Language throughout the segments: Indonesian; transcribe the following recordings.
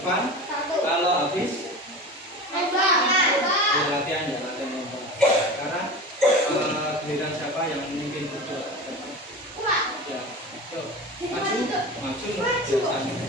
Dufan. Kalau habis ya, latihan nembak. Sekarang giliran siapa yang memimpin berdua? Ya, yuk, maju biasanya.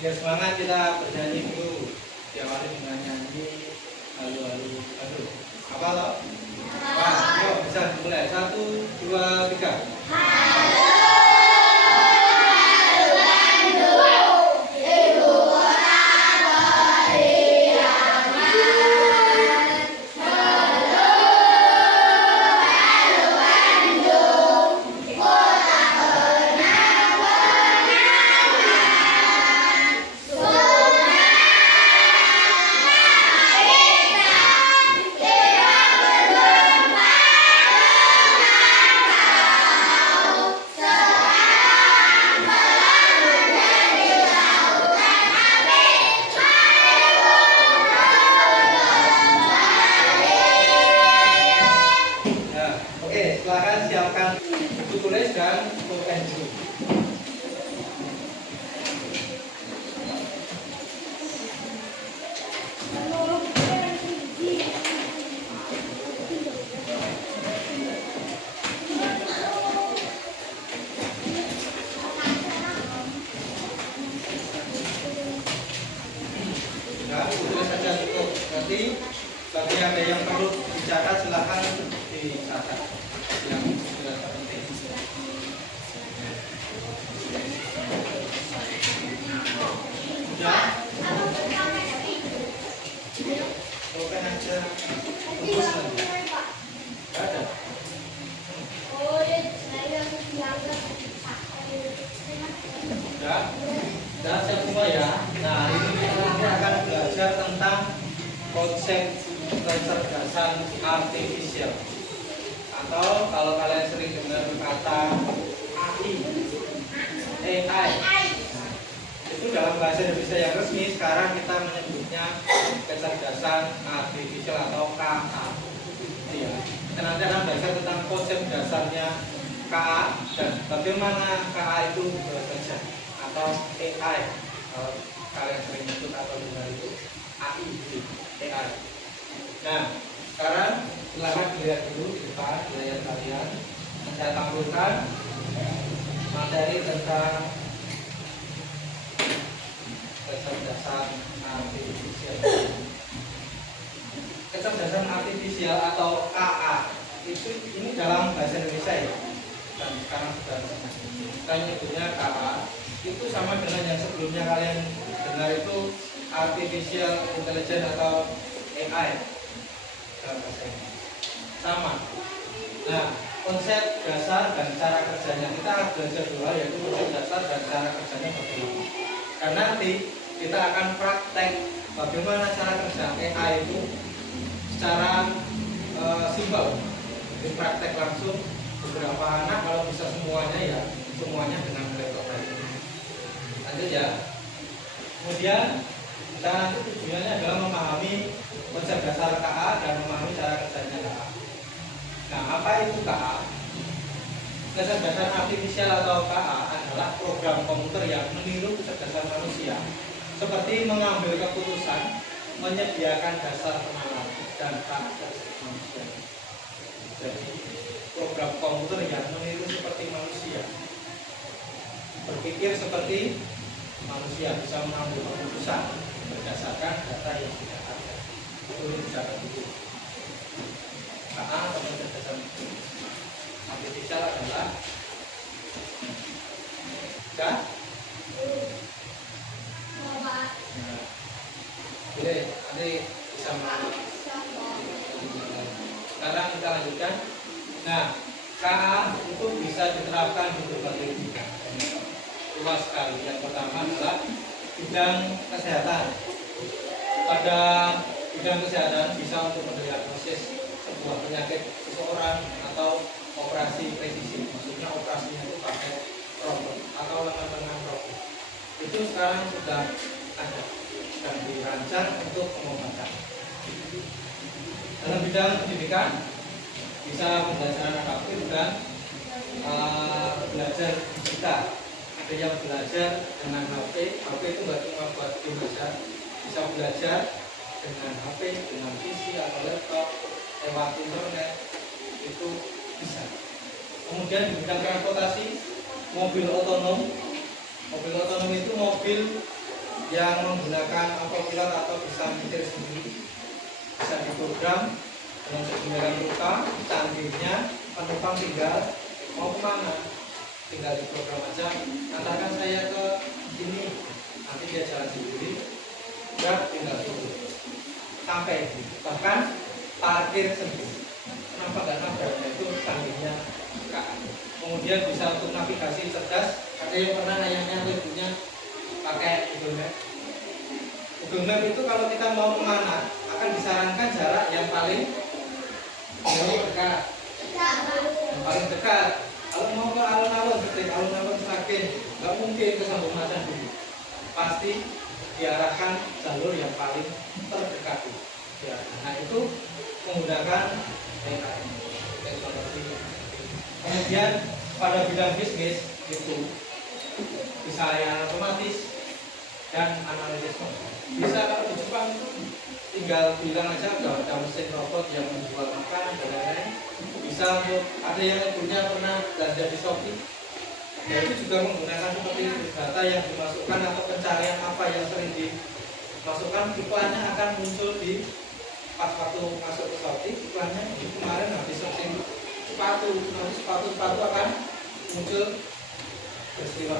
Biar semangat kita bernyanyi dulu. Diawali dengan nyanyi halu-halu. Aduh, apa loh? Wah, yuk bisa dimulai. 1, 2, 3. Silakan siapkan buku tulis dan pulpen dulu. Ya, tulis saja cukup. Nanti bagi ada yang perlu dicatat silakan dicatat. Yang sudah penting. Sudah? Pulpen aja. Bungkus nanti. Gak ada. Sudah? Sudah siap semua ya? Nah, hari ini kita akan belajar tentang konsep kecerdasan artifisial. Atau kalau kalian sering dengar kata AI, itu dalam bahasa Indonesia yang resmi sekarang kita menyebutnya kecerdasan artifisial atau KA. Ya, kita nanti akan belajar tentang konsep dasarnya KA dan bagaimana KA itu bekerja atau AI. Kalau kalian sering sebut atau dengar itu AI. Nah, sekarang silahkan dilihat dulu di depan di layar kalian. Saya tampilkan materi tentang kecerdasan artifisial. Kecerdasan artifisial atau KA ini dalam bahasa Indonesia ya, dan sekarang sudah kita nyebutnya KA. Itu sama dengan yang sebelumnya kalian dengar itu artificial intelligence atau AI dalam bahasa ini. Sama. Nah, konsep dasar dan cara kerjanya kita belajar dulu, yaitu konsep dasar dan cara kerjanya bagaimana. Karena nanti kita akan praktek bagaimana cara kerja AI itu secara simpel. Jadi praktek langsung beberapa anak, kalau bisa semuanya ya semuanya dengan laptop ini. Lanjut ya. Kemudian kita nanti tujuannya adalah memahami konsep dasar KA dan memahami cara kerjanya KA. Nah, apa itu KA? Kecerdasan artifisial atau KA adalah program komputer yang meniru kecerdasan manusia, seperti mengambil keputusan, menyediakan dasar kenalan dan karakteristik manusia. Jadi program komputer yang meniru seperti manusia, berpikir seperti manusia, bisa mengambil keputusan berdasarkan data yang sudah ada. Itu dicatat dulu. KA atau kecerdasan artifisial adalah Oke, nanti bisa sekarang kita lanjutkan. Nah, KA itu bisa diterapkan di berbagai bidang, luas sekali. Yang pertama adalah bidang kesehatan. Pada bidang kesehatan bisa untuk mendiagnosis sebuah penyakit seseorang atau operasi presisi. Maksudnya operasinya itu pakai robot atau lengan-lengan robot. Itu sekarang sudah ada dan dirancang untuk pengobatan. Dalam bidang pendidikan bisa pembelajaran adaptif dan belajar digital. Ada yang belajar dengan HP itu nggak cuma buat belajar, bisa belajar dengan HP, dengan PC atau laptop, lewat internet, itu bisa. Kemudian di bidang transportasi, mobil otonom. Mobil otonom itu mobil yang menggunakan autopilot atau bisa nyetir sendiri, bisa diprogram dengan segala ruta, canggihnya penumpang tinggal mau kemana, tinggal diprogram aja, antarkan saya ke sini, nanti dia jalan sendiri, udah tinggal turun sampai, bahkan parkir sendiri. Kenapa? Karena berada itu canggihnya. Kemudian bisa untuk navigasi cerdas. Ada yang pernah nanya ibunya pakai Google Map. Google Map itu kalau kita mau kemana akan disarankan jarak yang paling dekat, yang paling dekat. Kalau mau ke alun-alun seperti alun-alun Sragen, nggak mungkin ke Sambung Macan dulu. Pasti diarahkan jalur yang paling terdekat. Ya, nah itu menggunakan teknologi. Kemudian pada bidang bisnis itu bisa yang otomatis dan analisis. Bisa kalau di Jepang itu tinggal bilang aja ada mesin robot yang menjual makanan dan lain-lain. Bisa untuk ada yang ibunya pernah belanja di Shopee, ya itu juga menggunakan seperti data yang dimasukkan atau pencarian apa yang sering dimasukkan, iklannya akan muncul di pas waktu masuk ke Shopee. Iklannya ini kemarin habis searching sepatu, nanti sepatu akan muncul peristiwa.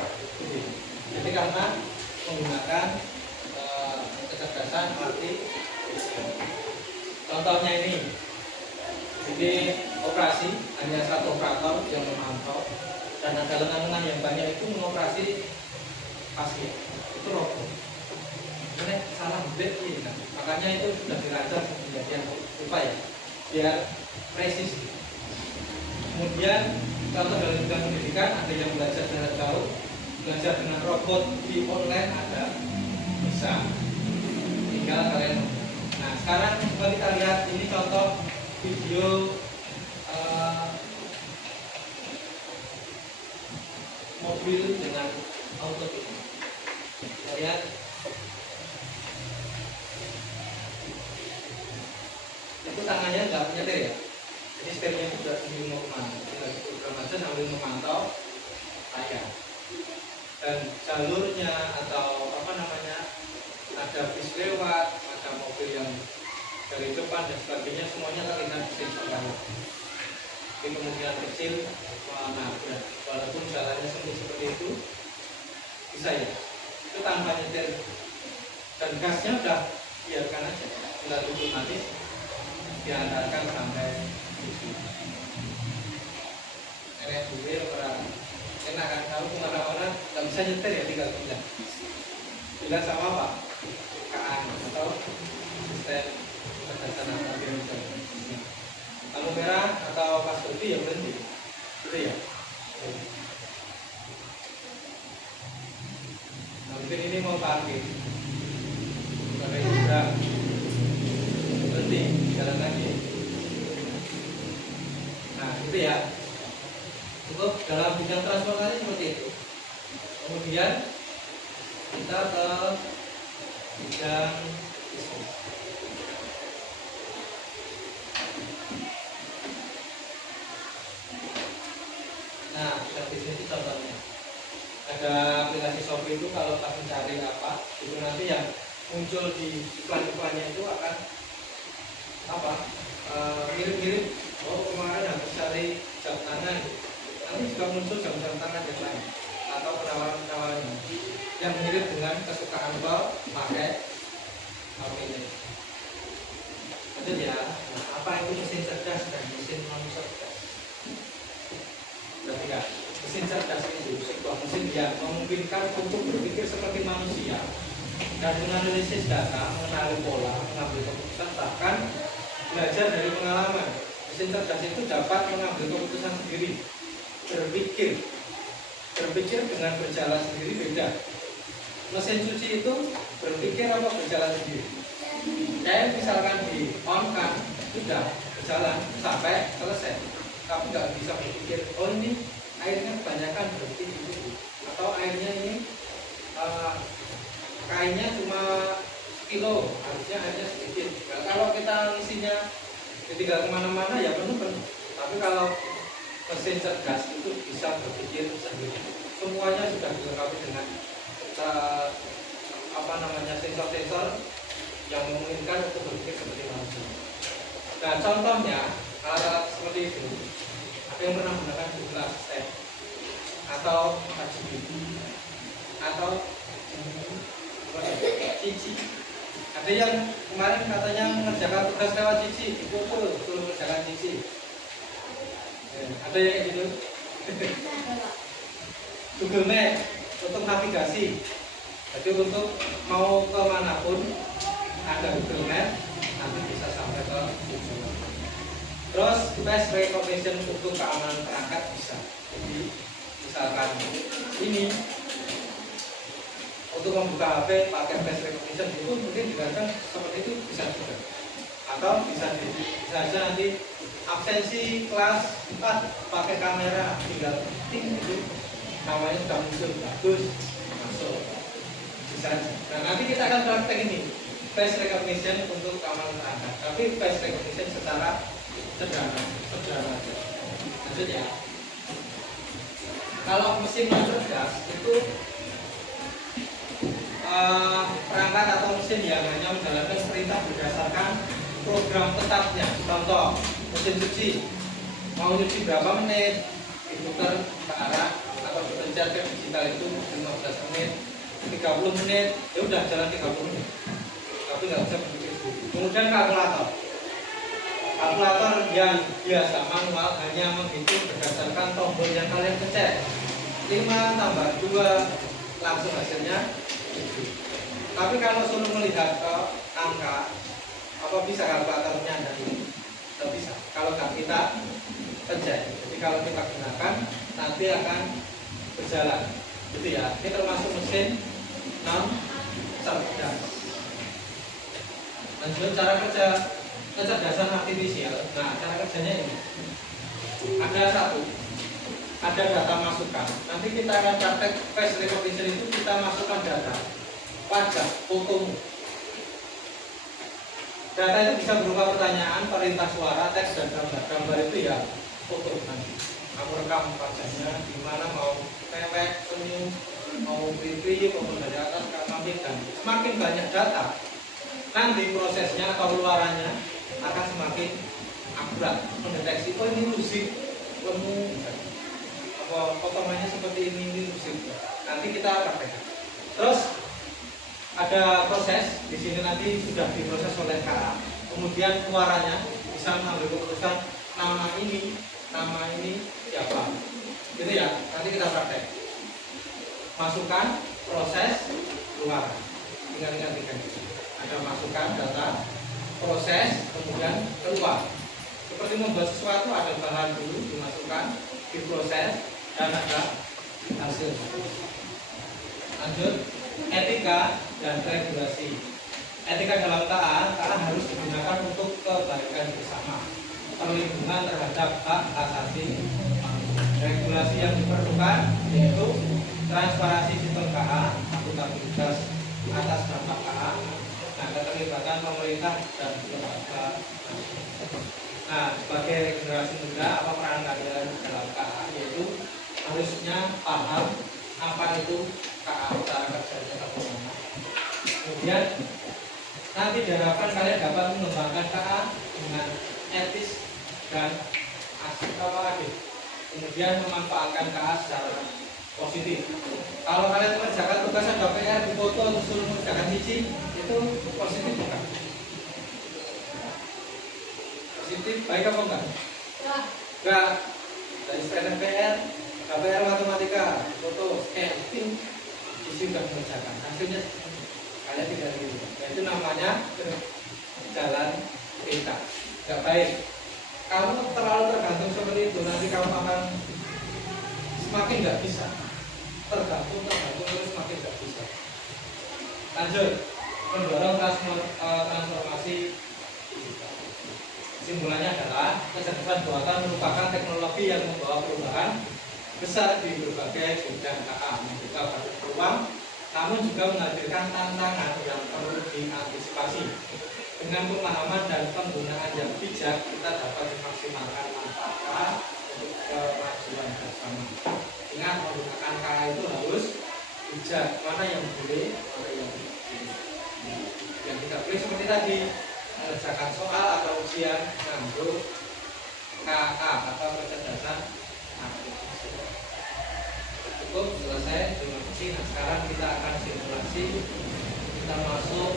Jadi karena menggunakan kecerdasan artifisial. Contohnya ini, jadi operasi hanya satu operator yang memantau dan ada lengan-lengan yang banyak itu mengoperasi pasien. Itu robot. Ini salah bed ini kan. Makanya itu sudah dirancang sedemikian rupa ya, biar presis. Kemudian contoh dalam bidang pendidikan ada yang belajar jarak jauh, belajar dengan robot di online ada, bisa. Tinggal kalian. Nah sekarang coba kita lihat ini contoh video mobil dengan autopilot. Kita lihat. Itu tangannya nggak menyetir ya. Jadi setirnya sudah sendiri mau kemana, tinggal program aja sambil memantau layar. Dan jalurnya atau apa namanya, ada bis lewat, ada mobil yang dari depan dan sebagainya, semuanya terlihat di sensor layar. Di kemungkinan kecil menabrak, walaupun jalannya sempit seperti itu, bisa ya. Itu tanpa nyetir dan gasnya udah biarkan aja, tinggal otomatis diantarkan sampai enak juga orang enak kan, kamu kemana-mana nggak bisa nyetir ya, tinggal bilang sama apa KA atau sistem kecerdasan artifisial. Lampu merah atau pas berhenti ya berhenti, gitu ya. Nah, mungkin ini mau parkir, sampai juga berhenti, jalan lagi. Nah itu ya, itu Untuk dalam bidang transportasi seperti itu. Kemudian kita ke bidang bisnis. Nah, bidang bisnis itu contohnya ada aplikasi Shopee itu kalau pas mencari apa itu nanti yang muncul di iklan-iklannya itu akan apa mirip-mirip kemarin habis cari jam tangan nanti juga muncul jam tangan yang lain atau penawaran-penawaran yang mirip dengan kesukaan pakai HP ini. Lanjut ya. Nah, apa itu mesin cerdas dan mesin non cerdas? Berarti ya, mesin cerdas itu sebuah mesin yang memungkinkan untuk berpikir seperti manusia dan menganalisis data, mengenali pola, mengambil keputusan, bahkan belajar dari pengalaman. Mesin cerdas itu dapat mengambil keputusan sendiri, berpikir dengan berjalan sendiri beda. Mesin cuci itu berpikir apa berjalan sendiri. Kayak misalkan di on kan sudah berjalan sampai selesai, tapi nggak bisa berpikir oh ini airnya kebanyakan berarti itu, atau airnya ini kainnya cuma sekilo, harusnya airnya sedikit. Nah, kalau kita isinya ditinggal kemana-mana ya penuh. Tapi kalau mesin cerdas itu bisa berpikir sendiri. Semuanya sudah dilengkapi dengan sensor-sensor yang memungkinkan untuk berpikir seperti manusia. Nah, contohnya alat-alat seperti itu. Ada yang pernah menggunakan Google Assistant atau ChatGPT atau Cici. Ada yang kemarin katanya mengerjakan tugas lewat Cici, dipukul suruh mengerjakan Cici. Ada yang kayak gitu. Google Map untuk navigasi. Jadi untuk mau ke manapun ada Google Map, nanti bisa sampai ke tujuan. Terus face recognition untuk keamanan perangkat bisa. Jadi misalkan ini untuk membuka HP pakai face recognition itu mungkin digunakan seperti itu bisa juga. Atau bisa saja nanti absensi kelas 4 pakai kamera tinggal ting itu namanya sudah muncul bagus masuk bisa. Nah nanti kita akan praktek ini face recognition untuk keamanan perangkat, tapi face recognition secara sederhana aja. Maksudnya kalau mesin non cerdas itu perangkat atau mesin yang hanya menjalankan perintah berdasarkan program tetapnya. Contoh mesin cuci mau nyuci berapa menit diputar ke arah atau dipencet ke digital itu 15 menit 30 menit ya udah jalan 30 menit tapi nggak bisa berpikir sendiri. Kemudian kalkulator yang biasa manual hanya menghitung berdasarkan tombol yang kalian pencet 5 tambah 2 langsung hasilnya 7. Tapi kalau suruh melihat ke angka apa bisa kalkulatornya Anda ini? Tidak bisa kalau nggak kita pencet. Jadi kalau kita gunakan nanti akan berjalan gitu ya. Ini termasuk mesin non cerdas. Lanjut cara kerja kecerdasan artifisial. Nah cara kerjanya ini ada data masukan. Nanti kita akan praktek face recognition itu kita masukkan data wajah, fotomu. Data itu bisa berupa pertanyaan, perintah suara, teks dan gambar. Gambar itu ya foto nanti. Kamu rekam wajahnya di mana mau pewek, senyum, mau pipi, maupun dari atas kaki dan semakin banyak data, nanti prosesnya atau luarannya akan semakin akurat mendeteksi oh ini lusik, lemu, apa potongannya seperti ini lusik. Nanti kita praktekkan. Terus ada proses di sini nanti sudah diproses oleh KA, kemudian muaranya bisa mengambil keputusan nama ini siapa, gitu ya. Nanti kita praktek. Masukkan, proses, keluar. Tinggal ingat-ingat. Ada masukkan data, proses, kemudian keluar. Seperti membuat sesuatu ada bahan dulu dimasukkan, diproses, dan ada hasil. Lanjut. Etika dan regulasi. Etika dalam KA harus digunakan untuk kebaikan bersama, perlindungan terhadap hak asasi manusia. Regulasi yang diperlukan yaitu transparansi sistem KA, akuntabilitas atas dampak KA, nah, keterlibatan pemerintah dan lembaga. Nah, sebagai generasi muda, apa peran kalian dalam KA? Yaitu harusnya paham apa itu KA, cara kerjanya bagaimana. Kemudian nanti diharapkan kalian dapat mengembangkan KA dengan etis dan asik adil. Kemudian memanfaatkan KA secara positif. Kalau kalian mengerjakan tugas ada PR di foto disuruh mengerjakan cici, itu positif bukan? Positif, baik apa enggak? Enggak. Dari PR, KPR matematika, foto, scan, cici sudah mengerjakan. Hasilnya kalian tidak gitu. Itu namanya jalan pintas. Enggak baik. Kamu terlalu tergantung seperti itu, nanti kamu akan semakin nggak bisa. Tergantung terus semakin nggak bisa. Lanjut, mendorong transformasi digital. Kesimpulannya adalah kecerdasan buatan merupakan teknologi yang membawa perubahan besar di berbagai bidang KA, membuka banyak peluang, namun juga menghadirkan tantangan yang perlu diantisipasi. Dengan pemahaman dan penggunaan yang bijak, kita dapat memaksimalkan manfaat untuk kemajuan bersama. Ingat, menggunakan KA itu harus bijak, mana yang boleh, mana yang tidak boleh. Yang tidak boleh seperti tadi, mengerjakan soal atau ujian nganggo KA atau kecerdasan aplikasi. Cukup, selesai, terima kasih. Nah, sekarang kita akan simulasi. Kita masuk,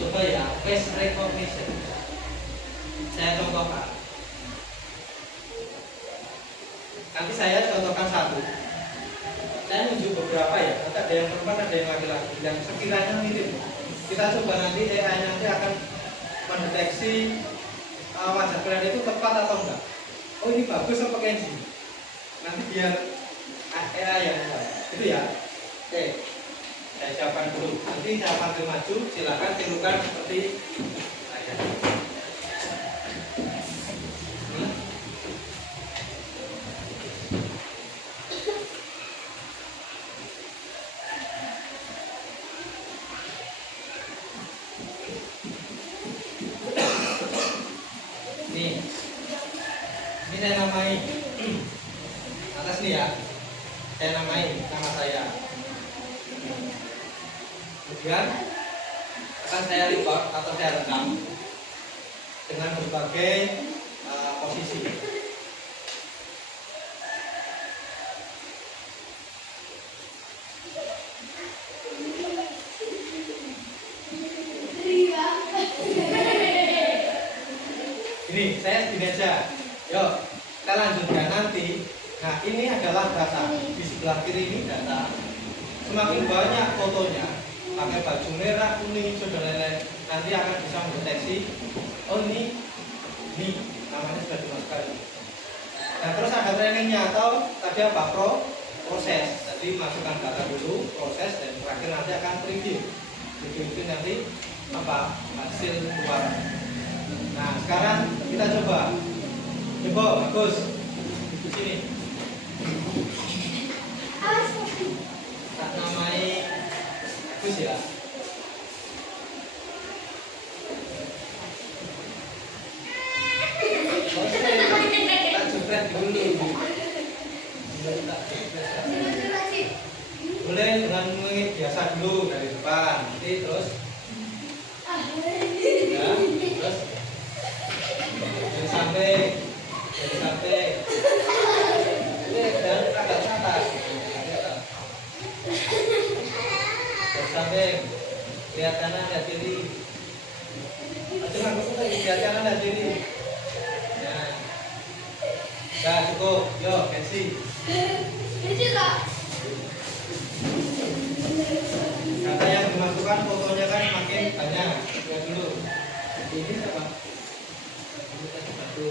coba ya, face recognition. Saya contohkan. Nanti saya contohkan satu. Saya menunjuk beberapa ya, ada yang perempuan, ada yang laki-laki, yang sekiranya mirip. Kita coba nanti AI nanti akan mendeteksi wajah kalian itu tepat atau enggak. Oh, ini bagus apa Kenji? Nanti biar AI yang itu ya. Oke. Saya siapkan dulu. Nanti saya panggil maju, silakan tirukan seperti saya. Ini saya namai atas nih ya. Saya namai nama saya. Kemudian akan saya record atau saya rekam dengan berbagai posisi. Ini saya segini aja. Yuk, kita lanjutkan nanti. Nah, ini adalah data. Di sebelah kiri ini data. Semakin banyak fotonya, pakai baju merah, kuning, hijau dan lain-lain, nanti akan bisa mendeteksi. Oh, ini namanya sudah dimasukkan. Nah, terus ada trainingnya atau tadi apa? Proses. Jadi masukkan data dulu, proses, dan terakhir nanti akan preview. Preview itu nanti apa? Hasil keluar. Nah, sekarang kita coba. Coba, bagus. Di sini. Tak namai bagus ya. Tak jepret dulu. Boleh dengan mengit biasa dulu dari depan, nanti terus ya, terus sampai dan agak atas sampai lihat kanan lihat kiri. Jangan lupa lihat kanan lihat kiri. Nah, cukup. Yo, Kensi. Kata yang dimasukkan fotonya kan makin banyak. Lihat dulu. Ini siapa? Ini tadi satu.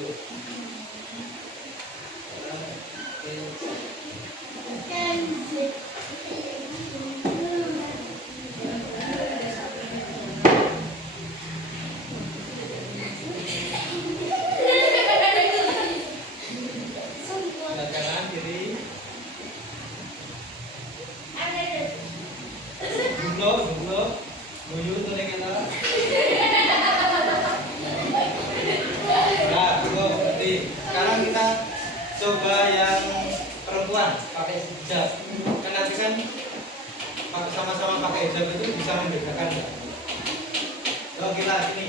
Kanan kiri. kita pakai hijab. Kan nanti kan sama-sama pakai hijab itu bisa membedakan ya. Kalau kita sini.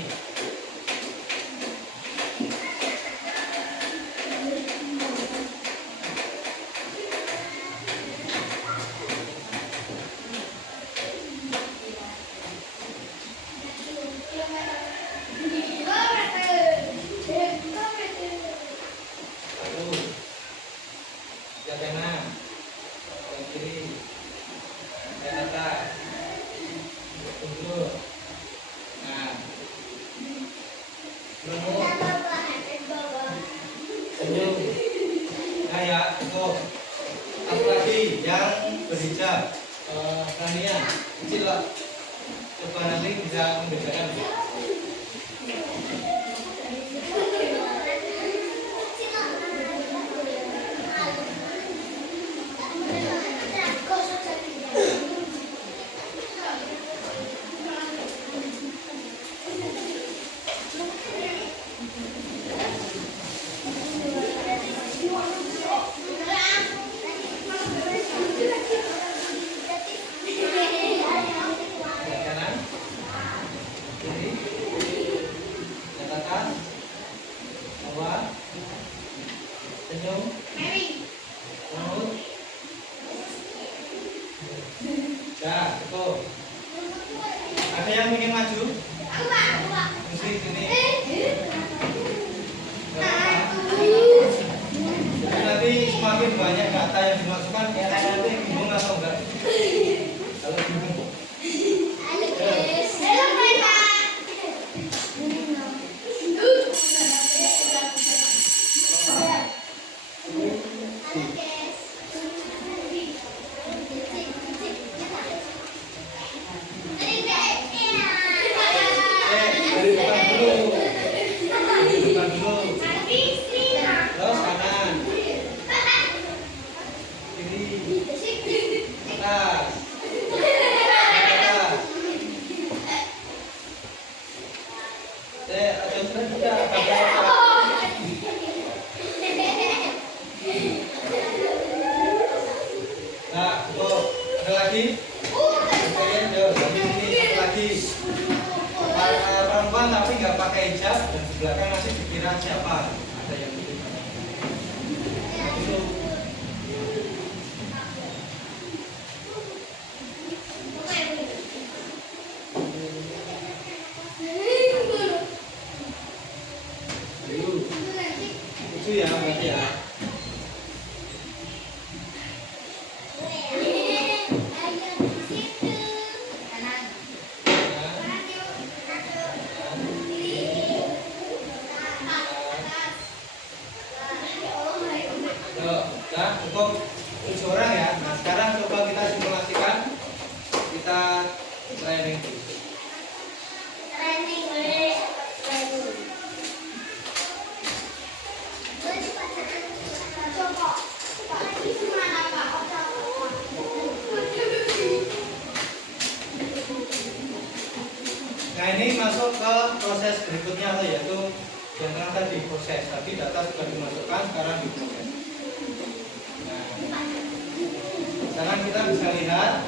Berhijab, Rania, kecil lah. Coba nanti bisa membedakan. Ada yang ingin maju? Mesti sini. Nanti semakin banyak data yang dimasukkan, nanti bingung atau enggak? Kalau bingung. Perempuan tapi nggak pakai hijab dan di belakang masih dikira siapa? Ada yang itu. Itu ya berarti ya. Cukup 7 orang ya. Nah sekarang coba kita simulasikan, kita training. Nah ini masuk ke proses berikutnya yaitu yang tengah tadi proses. Tadi data sudah dimasukkan, sekarang diproses. Sekarang kita bisa lihat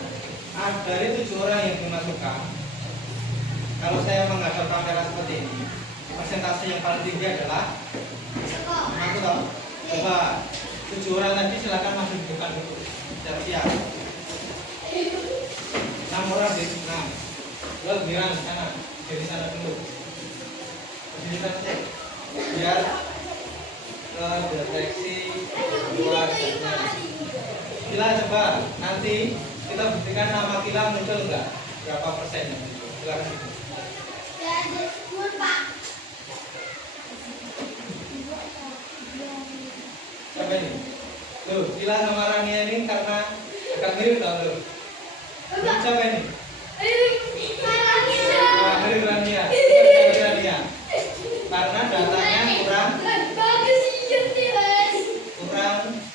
dari 7 orang yang dimasukkan. Kalau saya menghadap kamera seperti ini, persentase yang paling tinggi adalah aku tahu. Coba 7 orang tadi silakan masuk di depan dulu. Siap-siap. 6 orang di 6. Lo bilang sana, dari sana dulu. Kita cek biar terdeteksi keluarganya. Kila coba nanti kita buktikan nama Kila muncul enggak? Berapa persennya? Silakan. Siapa ini? Tuh, Kila sama Rania ini karena agak mirip tau lo. Siapa ini? Mirip Rania. Karena datanya kurang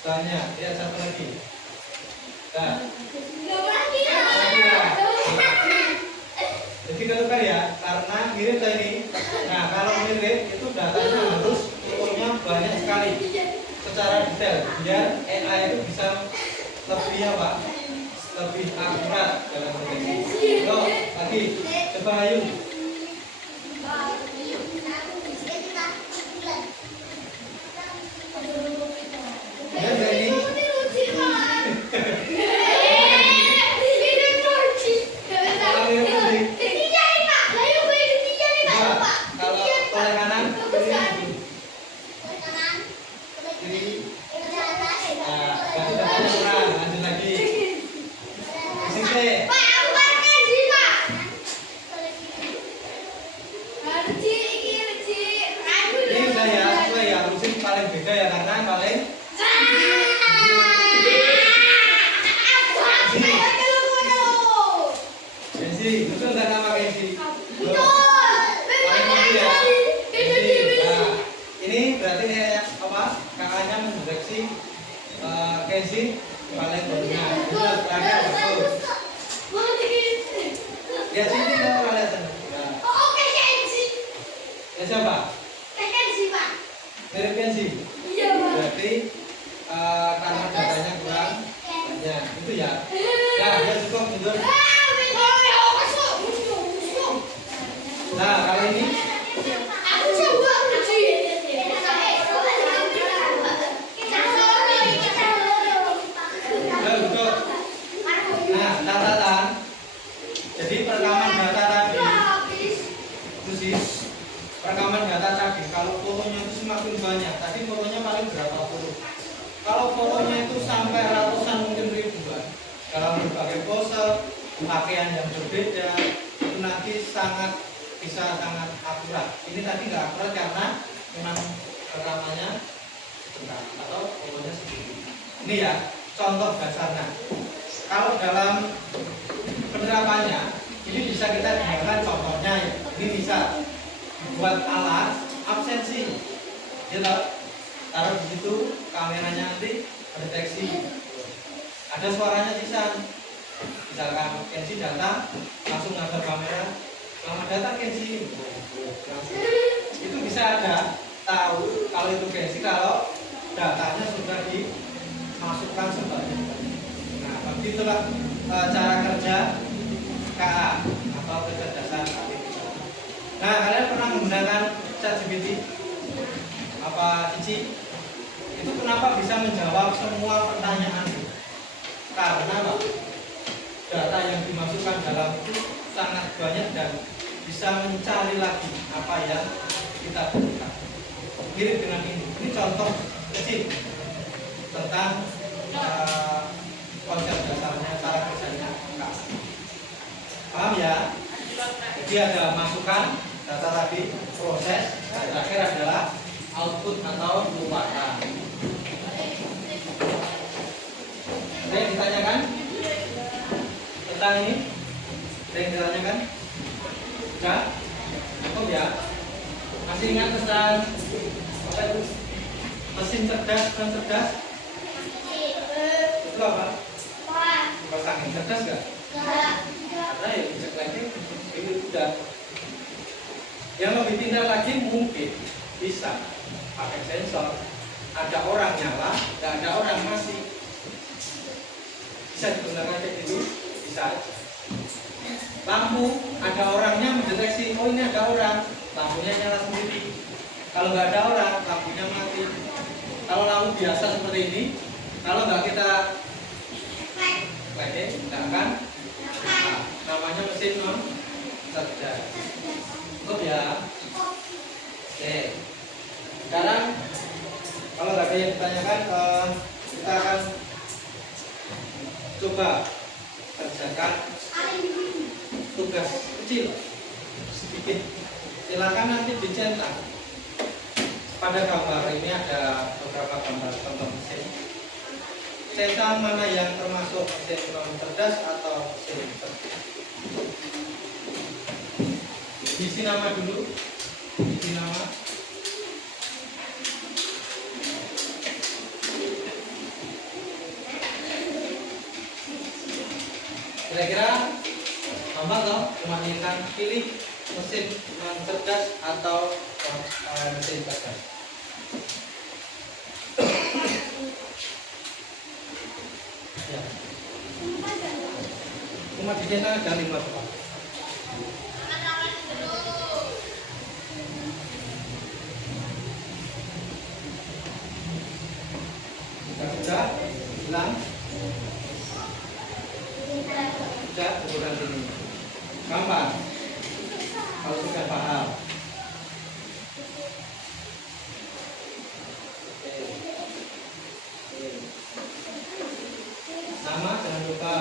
banyak. Ya satu lagi. Nah. Jadi ketukar ya, karena mirip tadi. Nah kalau mirip itu datanya harus ukurnya banyak sekali. secara detail biar AI itu bisa lebih apa? Lebih akurat dalam mendeteksi. Yo, lagi coba Ayu. Ya, ini. Kalau tolak kanan, kiri. Nah, berarti datanya kurang. Lanjut lagi. Sisi. Ini udah ya, sesuai ya. Musim paling beda ya karena paling Kenzi, betul nggak nama Kenzi? Paling tinggi ya. Kenzi. Nah, ini berarti apa? Kakaknya mendeteksi Kenzi paling bawahnya. Betul, terakhir betul. Lihat sini kalau lihat sana. Nah, ya siapa? Mirip Kenzi. Berarti karena datanya kurang banyak, itu ya. Ya, ya cukup mundur. Nah, kali ini ya betul. Nah, catatan. Jadi perekaman data tadi itu sih perekaman data tadi. Kalau fotonya itu semakin banyak, tadi fotonya paling berapa foto? Kalau fotonya itu sampai ratusan mungkin ribuan dalam berbagai pose, pakaian yang berbeda, itu nanti bisa sangat akurat. Ini tadi nggak akurat karena memang rekamannya sebentar atau fotonya sedikit. Ini ya contoh dasarnya. Kalau dalam penerapannya ini bisa kita gunakan contohnya ya. Ini bisa buat alat absensi. Ya, taruh di situ, kameranya nanti mendeteksi. Ada suaranya sisa. Misalkan Kenzi datang, langsung ngadep kamera. Selamat datang Kenzi. Itu bisa ada tahu kalau itu Kenzi kalau datanya sudah dimasukkan sebanyak. Nah, begitulah cara kerja KA atau kecerdasan artifisial. Nah, kalian pernah menggunakan ChatGPT? Apa Cici? Itu kenapa bisa menjawab semua pertanyaan? Karena apa? Data yang dimasukkan dalam itu sangat banyak dan bisa mencari lagi apa yang kita butuhkan. Mirip dengan ini. Ini contoh kecil tentang konsep dasarnya, cara kerjanya. Paham ya? Jadi ada masukan, data tadi, proses, dan terakhir adalah output atau keluaran. Ada yang ditanyakan tentang ini? Ada yang ditanyakan? Sudah? Cukup ya? Masih ingat tentang apa itu? Mesin cerdas dan cerdas? Itu apa? Kipas angin cerdas nggak? Karena ya bisa lagi itu udah. Yang lebih pintar lagi mungkin bisa pakai sensor. Ada orang nyala, nggak ada orang mati. Bisa digunakan kayak gitu, bisa aja. Lampu, ada orangnya mendeteksi, oh ini ada orang, lampunya nyala sendiri. Kalau nggak ada orang, lampunya mati. Kalau lampu biasa seperti ini, kalau nggak kita pakai, nggak akan. Nah, namanya mesin non cerdas. Cukup ya. Oke. Sekarang kalau nggak ada yang ditanyakan, kita akan coba kerjakan tugas kecil sedikit. Silakan nanti dicetak. Pada gambar ini ada beberapa gambar contoh mesin. Cetak mana yang termasuk mesin non cerdas atau mesin cerdas. Isi nama dulu. Isi nama. Kira-kira gampang toh? Cuma inginkan pilih mesin non cerdas atau mesin cerdas. Kakinya ada 5 coba. Sudah, bilang. Sudah, bukan sini. Gampang. Kalau sudah paham. Sama, jangan lupa.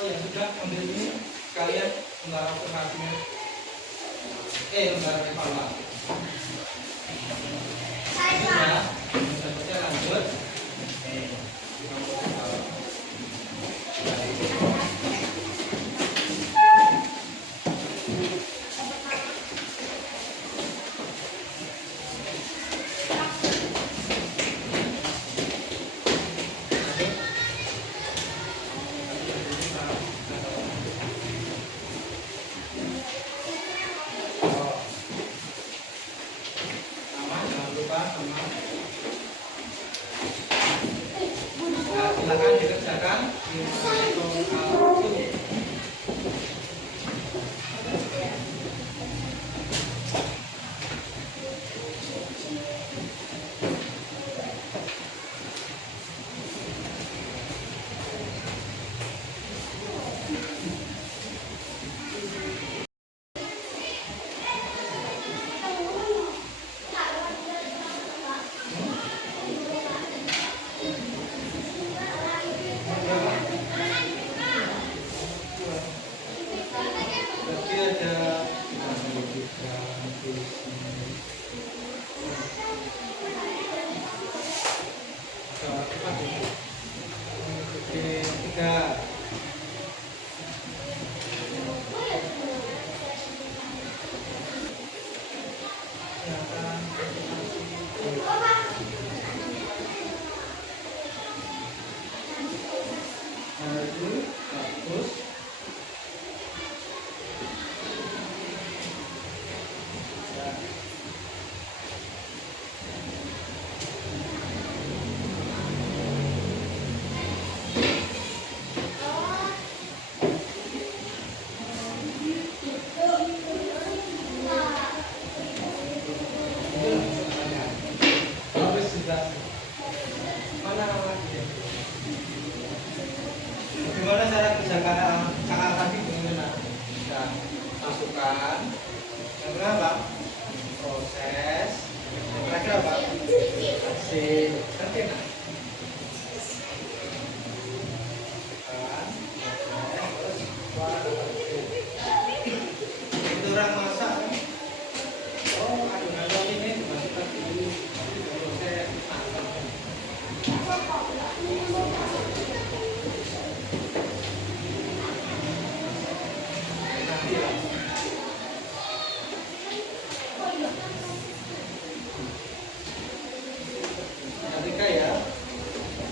Oh ya sudah, ambil ini sekalian lembar observasinya. Lembar evaluasi. Sudah, selanjutnya lanjut. Silakan dikerjakan Bagaimana cara kerja KA tadi bagaimana? Kita masukkan. Yang berapa? Proses. Yang terakhir apa? Hasil. Ngerti nggak? Itu orang masak kan? Oh, adonan roti ini dimasukkan dulu. Proses. Ketika ya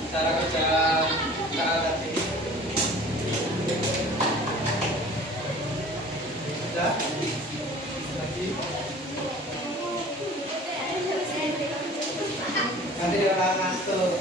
cara kerja KA tadi sudah lagi nanti orang ngantuk.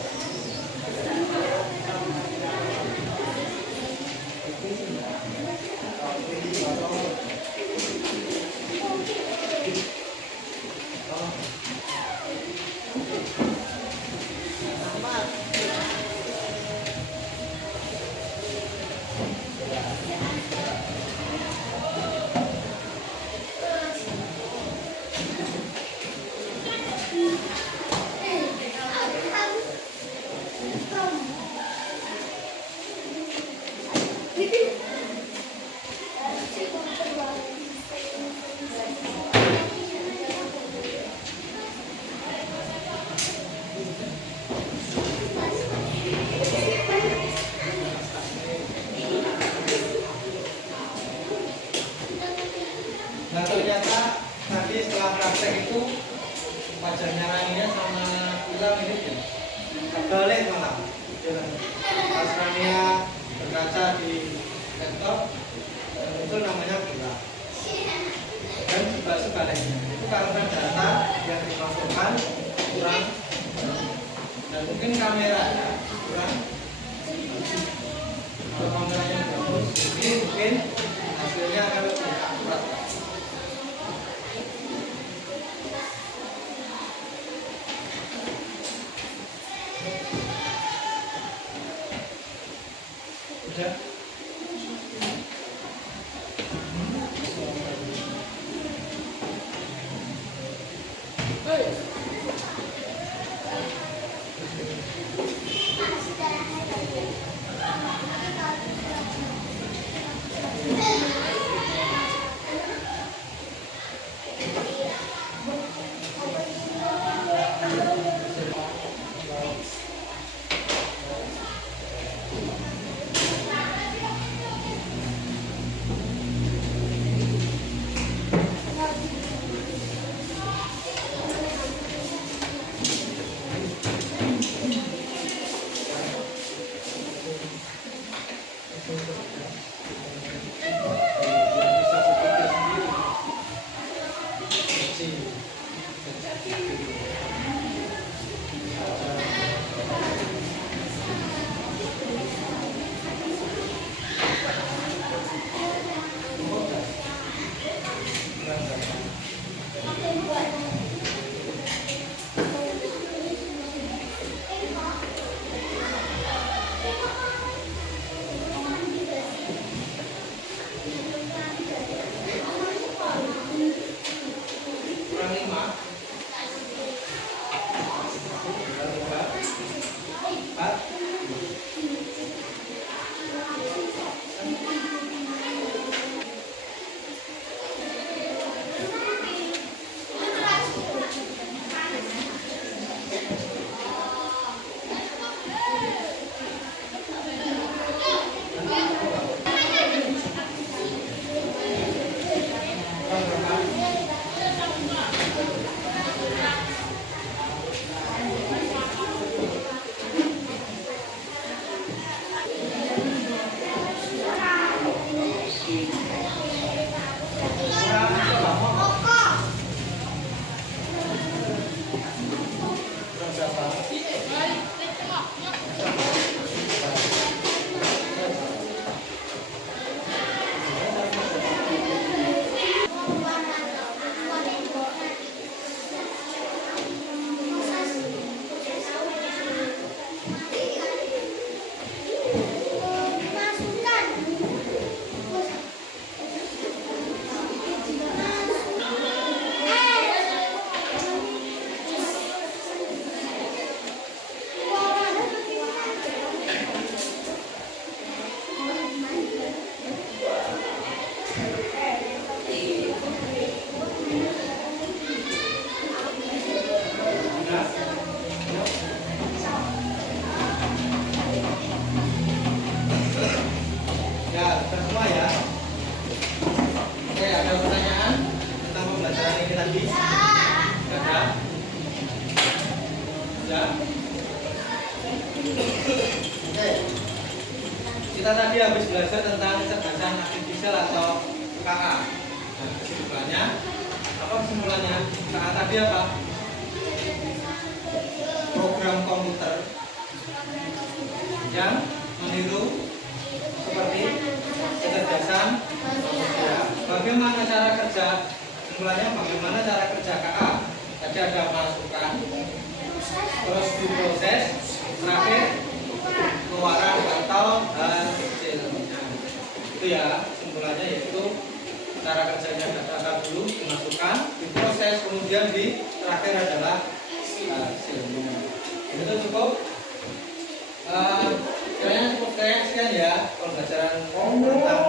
Nah ternyata tadi setelah praktek itu wajarnya Rania sama hilang ini ya. Balik malah. Pas Rania berkaca di laptop muncul namanya hilang. Dan juga sebaliknya itu karena data yang dimasukkan kurang dan mungkin kameranya kurang. Kalau kameranya bagus, ini mungkin hasilnya akan lebih akurat. Udah. Kurang 5. Ya, semua ya. Oke, ada pertanyaan tentang pembelajaran ini tadi? Ada? Ya. Oke. Kita tadi habis belajar tentang kecerdasan artifisial atau KA. Nah, kesimpulannya apa kesimpulannya? KA tadi apa? Program komputer yang meniru seperti kecerdasan manusia. Bagaimana cara kerja? Kesimpulannya bagaimana cara kerja KA? Tadi ada masukan, terus diproses, terakhir keluaran atau hasilnya. Itu ya kesimpulannya, yaitu cara kerjanya data dulu dimasukkan, diproses, kemudian di terakhir adalah hasilnya. Itu cukup. Kayaknya cukup sekian ya pembelajaran tentang